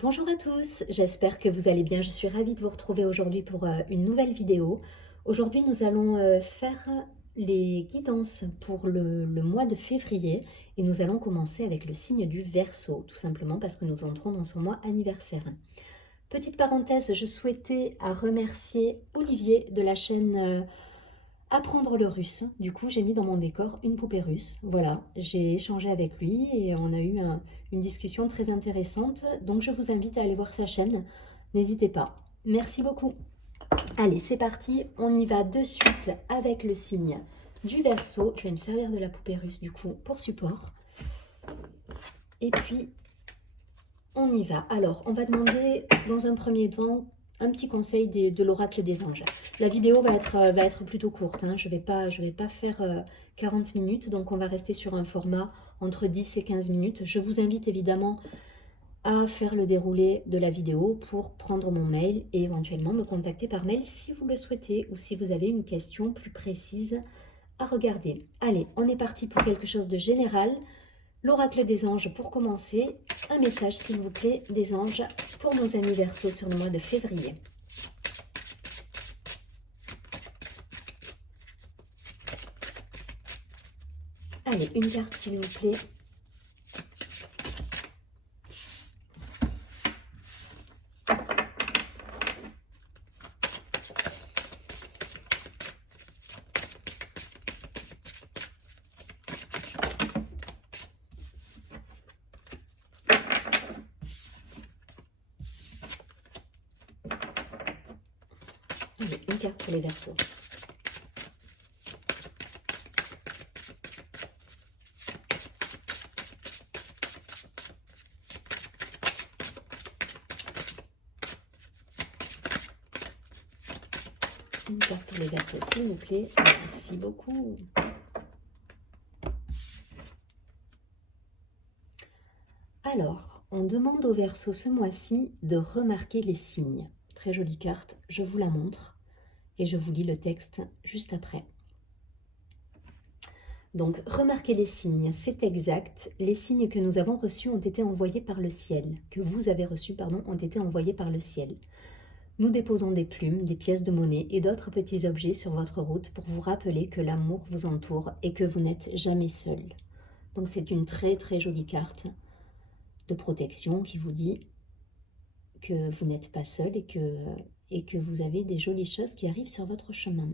Bonjour à tous, j'espère que vous allez bien. Je suis ravie de vous retrouver aujourd'hui pour une nouvelle vidéo. Aujourd'hui, nous allons faire les guidances pour le mois de février et nous allons commencer avec le signe du Verseau, tout simplement parce que nous entrons dans son mois anniversaire. Petite parenthèse, je souhaitais remercier Olivier de la chaîne Apprendre le russe. Du coup, j'ai mis dans mon décor une poupée russe. Voilà, j'ai échangé avec lui et on a eu une discussion très intéressante. Donc, je vous invite à aller voir sa chaîne. N'hésitez pas. Merci beaucoup. Allez, c'est parti. On y va de suite avec le signe du Verseau. Je vais me servir de la poupée russe du coup pour support. Et puis, on y va. Alors, on va demander dans un premier temps un petit conseil de l'oracle des anges. La vidéo va être plutôt courte, hein. Je vais pas faire 40 minutes, donc on va rester sur un format entre 10 et 15 minutes. Je vous invite évidemment à faire le déroulé de la vidéo pour prendre mon mail et éventuellement me contacter par mail si vous le souhaitez ou si vous avez une question plus précise à regarder. Allez, on est parti pour quelque chose de général. L'oracle des anges pour commencer. Un message s'il vous plaît des anges pour nos amis Verseaux sur le mois de février. Allez, une carte s'il vous plaît. Allez, une carte pour les Verseaux. Une carte pour les Verseaux, s'il vous plaît. Merci beaucoup. Alors, on demande aux Verseaux ce mois-ci de remarquer les signes. Très jolie carte, je vous la montre et je vous lis le texte juste après. Donc, remarquez les signes, c'est exact. Les signes que nous avons reçus ont été envoyés par le ciel, que vous avez reçus, pardon, ont été envoyés par le ciel. Nous déposons des plumes, des pièces de monnaie et d'autres petits objets sur votre route pour vous rappeler que l'amour vous entoure et que vous n'êtes jamais seul. Donc, c'est une très très jolie carte de protection qui vous dit que vous n'êtes pas seul et que vous avez des jolies choses qui arrivent sur votre chemin.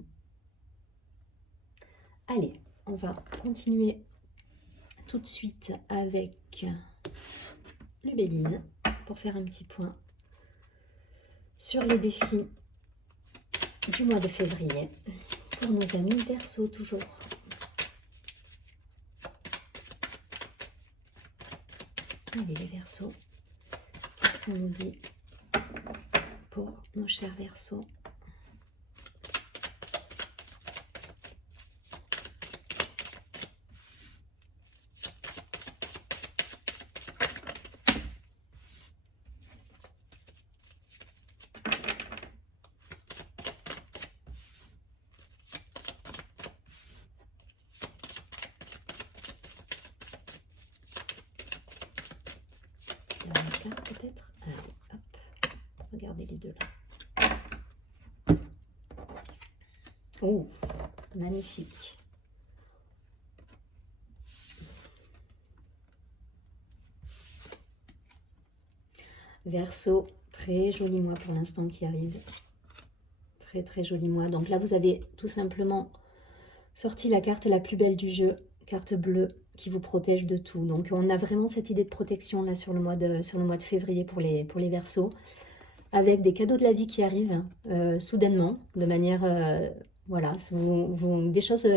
Allez, on va continuer tout de suite avec Lubéline pour faire un petit point sur les défis du mois de février pour nos amis Verseaux toujours. Allez les Verseaux, qu'est-ce qu'on nous dit pour nos chers Verseaux? Peut-être. Allez, hop. Regardez les deux là. Oh, magnifique. Verseau, très joli mois pour l'instant qui arrive. Très très joli mois. Donc là, vous avez tout simplement sorti la carte la plus belle du jeu, carte bleue, qui vous protège de tout. Donc on a vraiment cette idée de protection là sur le mois de février pour les Verseaux, avec des cadeaux de la vie qui arrivent soudainement, de manière, voilà, des choses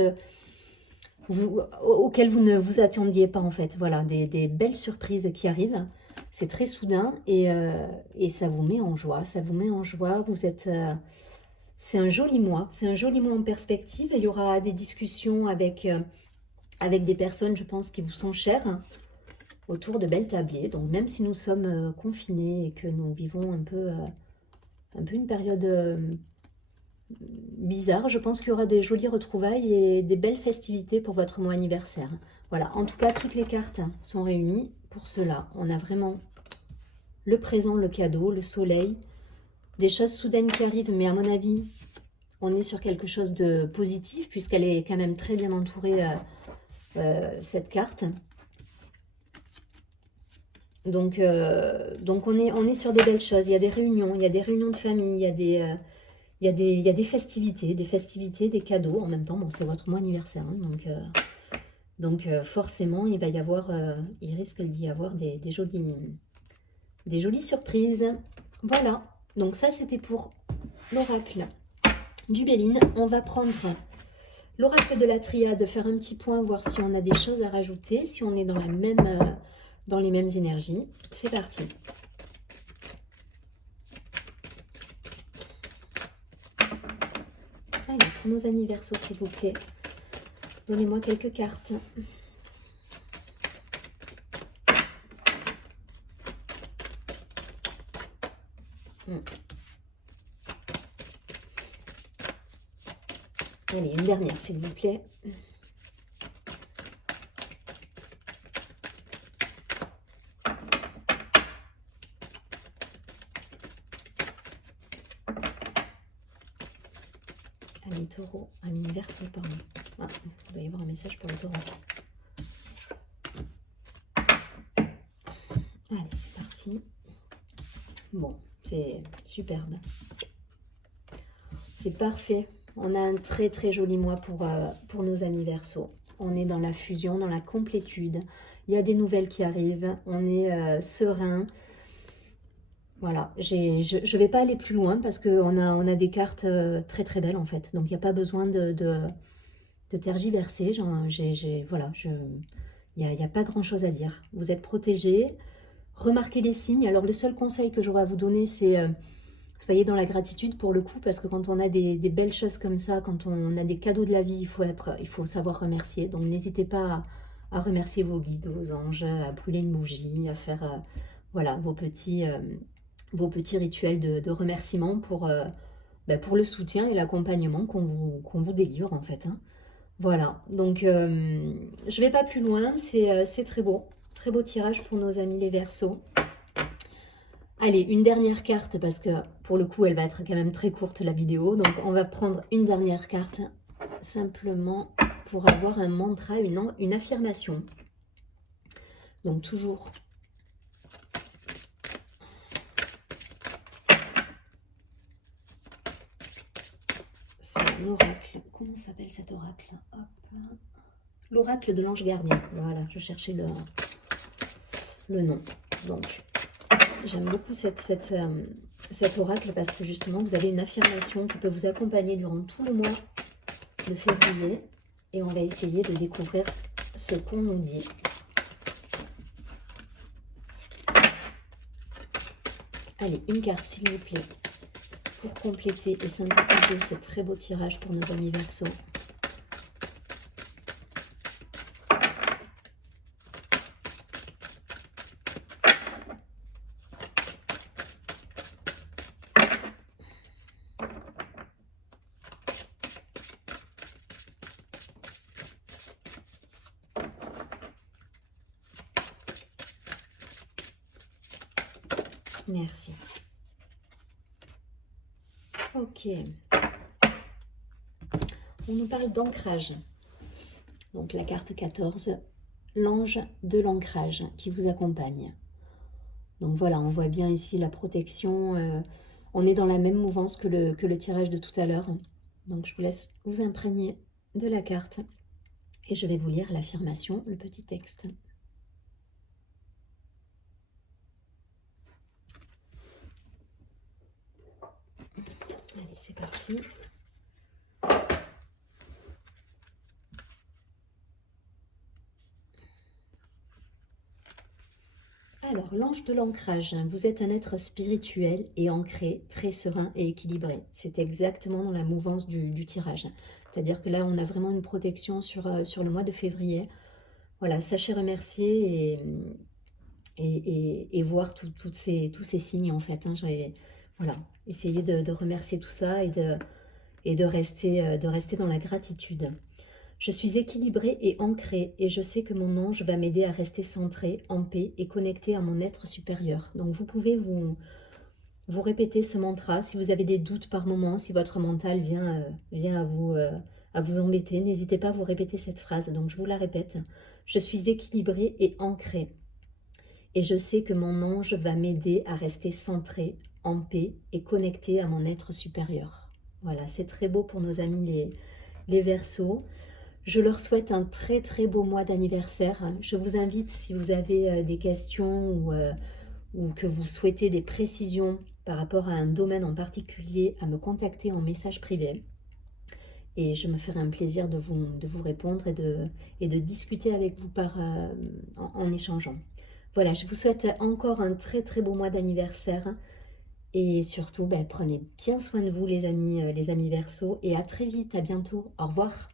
auxquelles vous ne vous attendiez pas en fait. Voilà, des belles surprises qui arrivent. C'est très soudain et ça vous met en joie. Ça vous met en joie. Vous êtes... c'est un joli mois. C'est un joli mois en perspective. Il y aura des discussions avec des personnes, je pense, qui vous sont chères, autour de belles tablées. Donc même si nous sommes confinés et que nous vivons un peu une période bizarre, je pense qu'il y aura des jolies retrouvailles et des belles festivités pour votre mois anniversaire. Voilà, en tout cas, toutes les cartes sont réunies pour cela. On a vraiment le présent, le cadeau, le soleil, des choses soudaines qui arrivent, mais à mon avis, on est sur quelque chose de positif, puisqu'elle est quand même très bien entourée, cette carte. Donc on est sur des belles choses. Il y a des réunions de famille, il y a des festivités, des cadeaux en même temps. Bon, c'est votre mois anniversaire, hein, donc forcément, il risque d'y avoir des jolies surprises. Voilà, donc ça c'était pour l'oracle du Béline. On va prendre l'oracle de la triade, faire un petit point, voir si on a des choses à rajouter, si on est dans les mêmes énergies. C'est parti. Allez, pour nos anniversaires, s'il vous plaît, donnez-moi quelques cartes. Allez, une dernière, s'il vous plaît. Ami taureau, ami verseau, pardon. Ah, il doit y avoir un message pour le taureau. Allez, c'est parti. Bon, c'est superbe. C'est parfait. On a un très très joli mois pour nos amis Verseaux. On est dans la fusion, dans la complétude. Il y a des nouvelles qui arrivent. On est serein. Voilà, je ne vais pas aller plus loin parce qu'on a des cartes très très belles en fait. Donc il n'y a pas besoin de tergiverser. Voilà, il n'y a pas grand chose à dire. Vous êtes protégés. Remarquez les signes. Alors le seul conseil que j'aurais à vous donner, c'est soyez dans la gratitude pour le coup, parce que quand on a des belles choses comme ça, quand on a des cadeaux de la vie, il faut savoir remercier. Donc n'hésitez pas à remercier vos guides, vos anges, à brûler une bougie, à faire voilà, vos petits rituels de remerciement pour le soutien et l'accompagnement qu'on vous délivre en fait. Hein. Voilà, donc je ne vais pas plus loin, c'est très beau tirage pour nos amis les Verseaux. Allez, une dernière carte, parce que pour le coup, elle va être quand même très courte la vidéo. Donc, on va prendre une dernière carte, simplement pour avoir un mantra, une affirmation. Donc, toujours... C'est un oracle. Comment s'appelle cet oracle? L'oracle de l'ange gardien. Voilà, je cherchais le nom. Donc... J'aime beaucoup cet oracle parce que justement, vous avez une affirmation qui peut vous accompagner durant tout le mois de février. Et on va essayer de découvrir ce qu'on nous dit. Allez, une carte s'il vous plaît, pour compléter et synthétiser ce très beau tirage pour nos amis Verseaux. Merci. Ok. On nous parle d'ancrage. Donc la carte 14, l'ange de l'ancrage qui vous accompagne. Donc voilà, on voit bien ici la protection. On est dans la même mouvance que le tirage de tout à l'heure. Donc je vous laisse vous imprégner de la carte. Et je vais vous lire l'affirmation, le petit texte. Allez, c'est parti. Alors, l'ange de l'ancrage, vous êtes un être spirituel et ancré, très serein et équilibré. C'est exactement dans la mouvance du tirage. C'est-à-dire que là, on a vraiment une protection sur le mois de février. Voilà, sachez remercier et voir tous ces signes en fait. Hein. Voilà, essayez de remercier tout ça et de rester dans la gratitude. Je suis équilibrée et ancrée et je sais que mon ange va m'aider à rester centrée, en paix et connectée à mon être supérieur. Donc vous pouvez vous répéter ce mantra si vous avez des doutes par moment, si votre mental vient à vous embêter. N'hésitez pas à vous répéter cette phrase. Donc je vous la répète. Je suis équilibrée et ancrée et je sais que mon ange va m'aider à rester centrée, en paix et connectée à mon être supérieur. Voilà, c'est très beau pour nos amis les Verseaux. Je leur souhaite un très très beau mois d'anniversaire. Je vous invite, si vous avez des questions ou que vous souhaitez des précisions par rapport à un domaine en particulier, à me contacter en message privé. Et je me ferai un plaisir de vous répondre et de discuter avec vous en échangeant. Voilà, je vous souhaite encore un très très beau mois d'anniversaire. Et surtout, prenez bien soin de vous les amis Verseaux. Et à très vite, à bientôt. Au revoir.